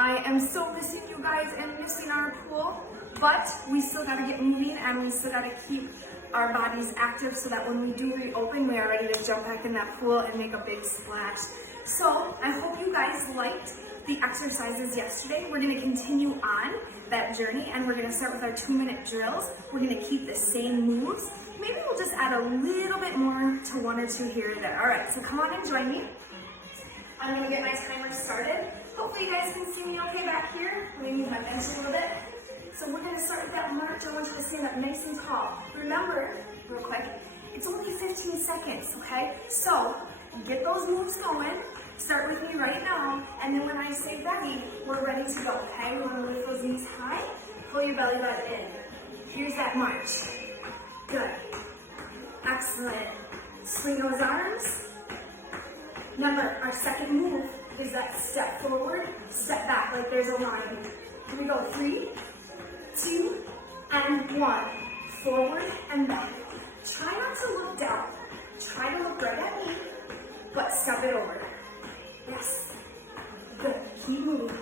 I am so missing you guys and missing our pool, but we still gotta get moving and we still gotta keep our bodies active so that when we do reopen, we are ready to jump back in that pool and make a big splash. So I hope you guys liked the exercises yesterday. We're gonna continue on that journey and we're gonna start with our 2-minute drills. We're gonna keep the same moves. Maybe we'll just add a little bit more to 1 or 2 here or there. All right, so come on and join me. I'm gonna get my timer started. Hopefully you guys can see me okay back here. Let me move my bench a little bit. So we're gonna start with that march. I want you to stand up nice and tall. Remember, real quick, it's only 15 seconds, okay? So get those moves going. Start with me right now, and then when I say ready, we're ready to go, okay? We wanna lift those knees high, pull your belly button in. Here's that march. Good. Excellent. Swing those arms. Remember, our second move is that step forward, step back, like there's a line. Here we go, 3, 2, and 1. Forward and back. Try not to look down. Try to look right at me, but step it over. Yes. Good. Keep moving.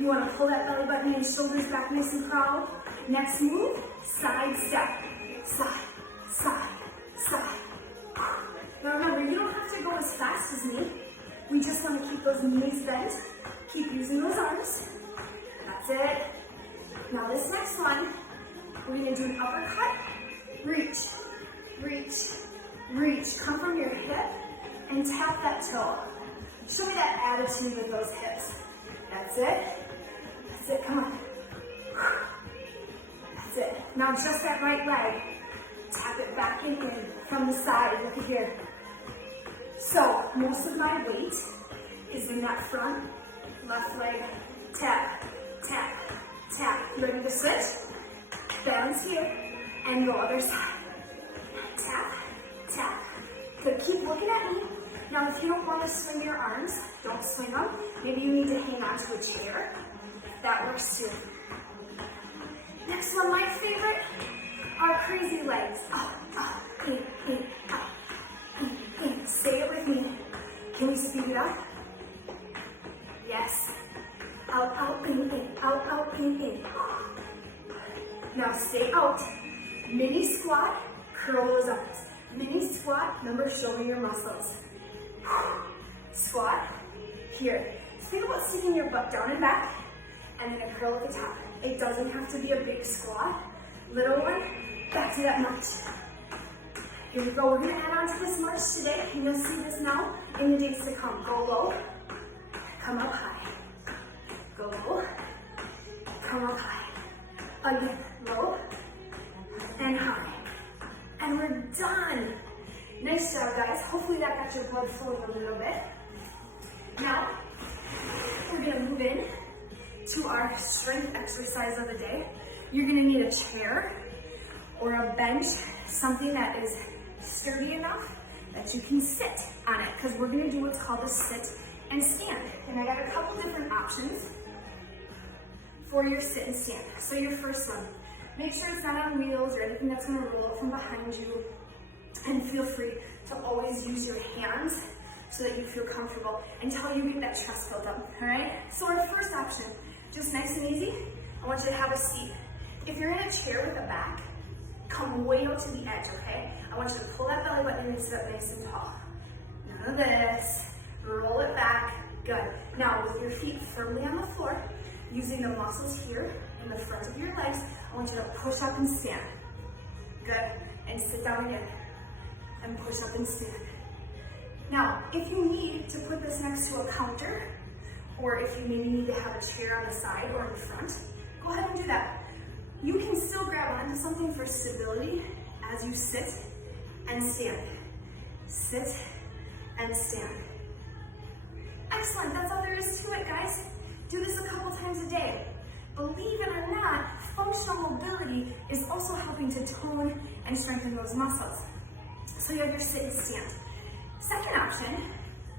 You want to pull that belly button and shoulders back nice and proud. Next move, side step. Side, side, side. Now remember, you don't have to go as fast as me. We just want to keep those knees bent. Keep using those arms. That's it. Now this next one, we're going to do an uppercut. Reach, reach, reach. Come from your hip and tap that toe. Show me that attitude with those hips. That's it. That's it. Come on. That's it. Now just that right leg. Tap it back and in from the side. Look at here. So most of my weight is in that front left leg. Tap, tap, tap. You ready to switch? Balance here and go other side. Tap, tap. Good. Keep looking at me. Now, if you don't want to swing your arms, don't swing them. Maybe you need to hang on to a chair. That works too. Next one, my favorite, are crazy legs. Up, up, in, up, in. Say it with me. Can we speed it up? Yes. Out, out, in, out, out, in. Now stay out. Mini squat, curl those arms. Mini squat, remember, show me your muscles. Squat, here. Think about sticking your butt down and back, and then a curl at the top. It doesn't have to be a big squat. Little one, back to that march. Here we go, we're gonna add on to this march today, and you'll see this now in the days to come. Go low, come up high. Go low, come up high. Again, low, and high. And we're done. Nice job, guys. Hopefully that got your blood flowing a little bit. Now, we're gonna move in to our strength exercise of the day. You're gonna need a chair or a bench, something that is sturdy enough that you can sit on it, because we're gonna do what's called a sit and stand. And I got a couple different options for your sit and stand. So your first one, make sure it's not on wheels or anything that's gonna roll up from behind you. And feel free to always use your hands so that you feel comfortable until you get that chest built up, all right? So our first option, just nice and easy, I want you to have a seat. If you're in a chair with a back, come way out to the edge, okay? I want you to pull that belly button and sit up nice and tall. None of this, roll it back, good. Now with your feet firmly on the floor, using the muscles here in the front of your legs, I want you to push up and stand. Good, and sit down again. And push up and stand. Now, if you need to put this next to a counter, or if you maybe need to have a chair on the side or in the front, go ahead and do that. You can still grab onto something for stability as you sit and stand. Sit and stand. Excellent, that's all there is to it, guys. Do this a couple times a day. Believe it or not, functional mobility is also helping to tone and strengthen those muscles. So you have your sit and stand. Second option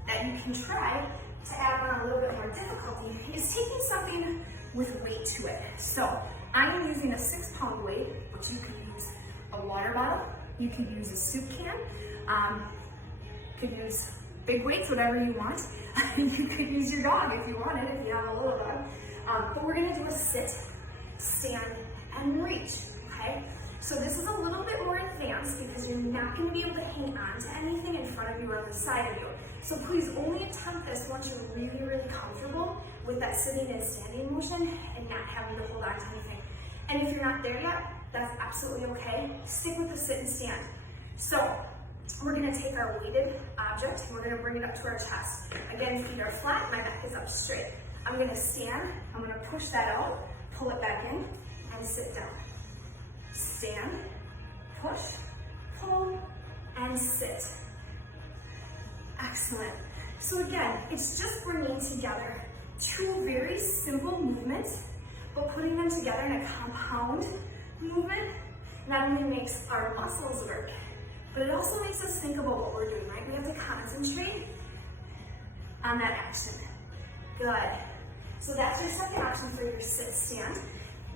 that you can try to add on a little bit more difficulty is taking something with weight to it. So I am using a 6-pound weight, but you could use a water bottle, you could use a soup can, you could use big weights, whatever you want. You could use your dog if you wanted, if you have a little dog. But we're gonna do a sit, stand, and reach, okay? So this is a little bit more advanced because you're not gonna be able to hang on to anything in front of you or on the side of you. So please only attempt this once you're really, really comfortable with that sitting and standing motion and not having to hold on to anything. And if you're not there yet, that's absolutely okay. Stick with the sit and stand. So we're gonna take our weighted object and we're gonna bring it up to our chest. Again, feet are flat, my back is up straight. I'm gonna stand, I'm gonna push that out, pull it back in, and sit down. Stand, push, pull, and sit. Excellent. So again, it's just bringing together two very simple movements, but putting them together in a compound movement not only makes our muscles work, but it also makes us think about what we're doing, right? We have to concentrate on that action. Good. So that's your second option for your sit stand,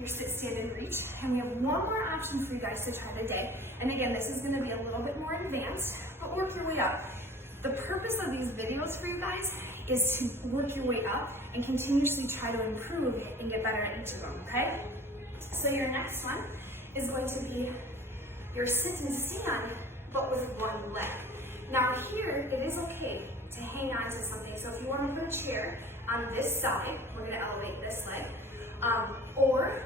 and reach. And we have one more option for you guys to try today. And again, this is gonna be a little bit more advanced, but work your way up. The purpose of these videos for you guys is to work your way up and continuously try to improve and get better at each of them, okay? So your next one is going to be your sit and stand, but with one leg. Now here, it is okay to hang on to something. So if you want to put a chair on this side, we're gonna elevate this leg. Or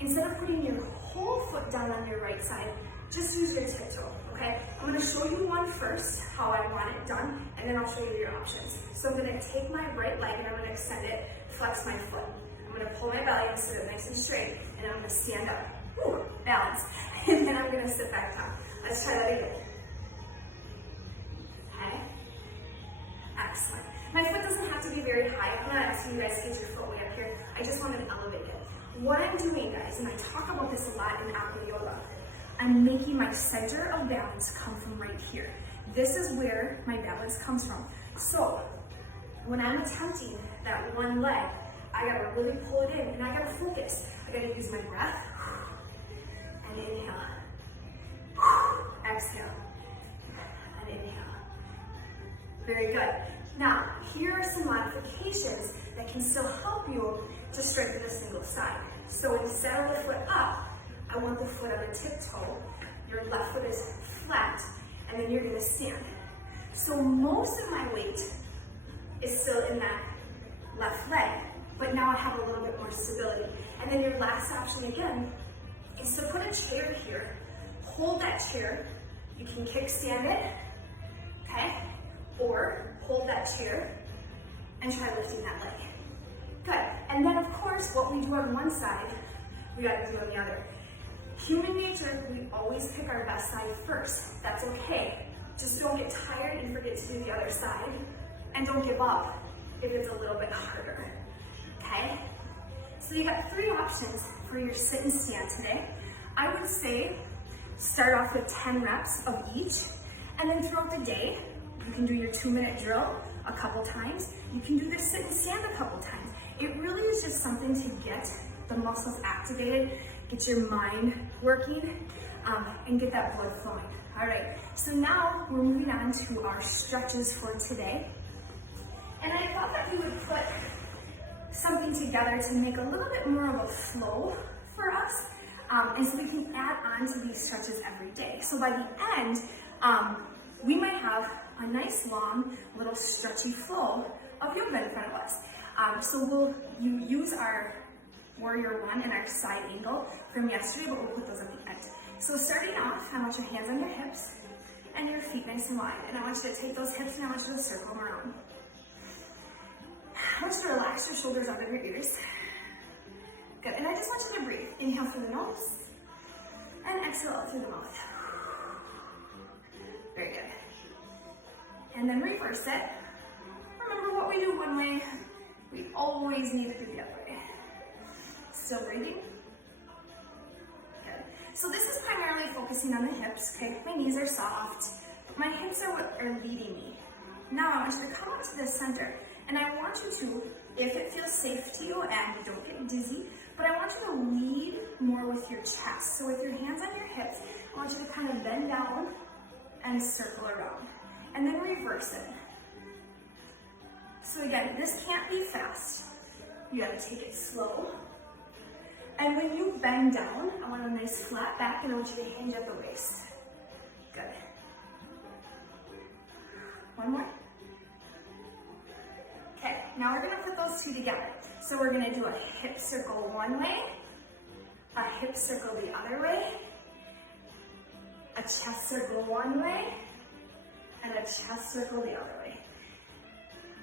instead of putting your whole foot down on your right side, just use your tiptoe, okay? I'm gonna show you one first, how I want it done, and then I'll show you your options. So I'm gonna take my right leg and I'm gonna extend it, flex my foot. I'm gonna pull my belly and sit it nice and straight, and I'm gonna stand up, woo, balance, and then I'm gonna sit back down. Let's try that again. Okay, excellent. My foot doesn't have to be very high. I'm not asking you guys to get your foot way up here. I just want to elevate it. What I'm doing, guys, and I talk about this a lot in aqua yoga, I'm making my center of balance come from right here. This is where my balance comes from. So when I'm attempting that one leg, I gotta really pull it in and I gotta focus. I gotta use my breath and inhale. Exhale and inhale. Very good. Now, here are some modifications that can still help you to strengthen a single side. So instead of the foot up, I want the foot on a tiptoe. Your left foot is flat, and then you're gonna stand. So most of my weight is still in that left leg, but now I have a little bit more stability. And then your last option again is to put a chair here. Hold that chair. You can kickstand it, okay? Or hold that chair and try lifting that leg. Good. And then of course, what we do on one side, we gotta do on the other. Human nature, we always pick our best side first. That's okay. Just don't get tired and forget to do the other side. And don't give up if it's a little bit harder, okay? So you got 3 options for your sit and stand today. I would say start off with 10 reps of each, and then throughout the day, you can do your 2-minute drill a couple times. You can do this sit and stand a couple times. It really is just something to get the muscles activated, get your mind working, and get that blood flowing. All right, so now we're moving on to our stretches for today. And I thought that we would put something together to make a little bit more of a flow for us, and so we can add on to these stretches every day. So by the end, we might have a nice long little stretchy flow of yoga in front of us. So we'll use our warrior 1 and our side angle from yesterday, but we'll put those at the end. So starting off, I want your hands on your hips and your feet nice and wide. And I want you to take those hips and I want you to circle them around. I want you to relax your shoulders out of your ears. Good, and I just want you to breathe. Inhale through the nose and exhale out through the mouth. Very good. And then reverse it. Remember, what we do one way, we always need to do the other way. Still breathing. Good. So this is primarily focusing on the hips, okay? My knees are soft, but my hips are what are leading me. Now I want you to come up to the center, and I want you to, if it feels safe to you and you don't get dizzy, but I want you to lead more with your chest. So with your hands on your hips, I want you to kind of bend down and circle around, and then reverse it. So again, this can't be fast. You gotta take it slow. And when you bend down, I want a nice flat back and I want you to hinge at the waist. Good. One more. Okay, now we're gonna put those two together. So we're gonna do a hip circle one way, a hip circle the other way, a chest circle one way, and a chest circle the other way.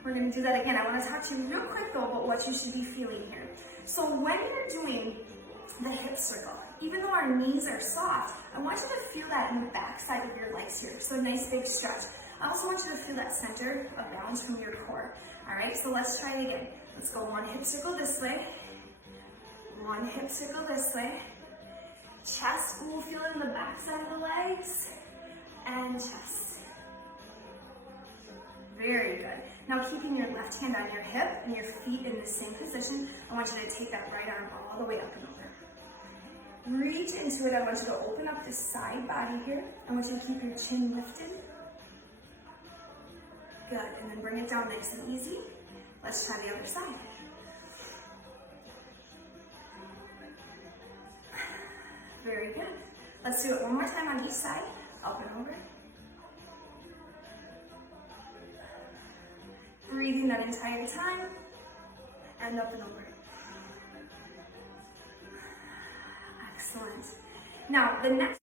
We're gonna do that again. I wanna talk to you real quick though about what you should be feeling here. So when you're doing the hip circle, even though our knees are soft, I want you to feel that in the back side of your legs here. So a nice big stretch. I also want you to feel that center of balance from your core. All right, so let's try it again. Let's go one hip circle this way, one hip circle this way. Chest, ooh, feel it in the back side of the legs, and chest. Very good. Now keeping your left hand on your hip and your feet in the same position, I want you to take that right arm all the way up and over. Reach into it. I want you to open up the side body here. I want you to keep your chin lifted. Good, and then bring it down nice and easy. Let's try the other side. Very good. Let's do it one more time on each side. Up and over. Breathing that entire time. And up and over. Excellent. Now, the next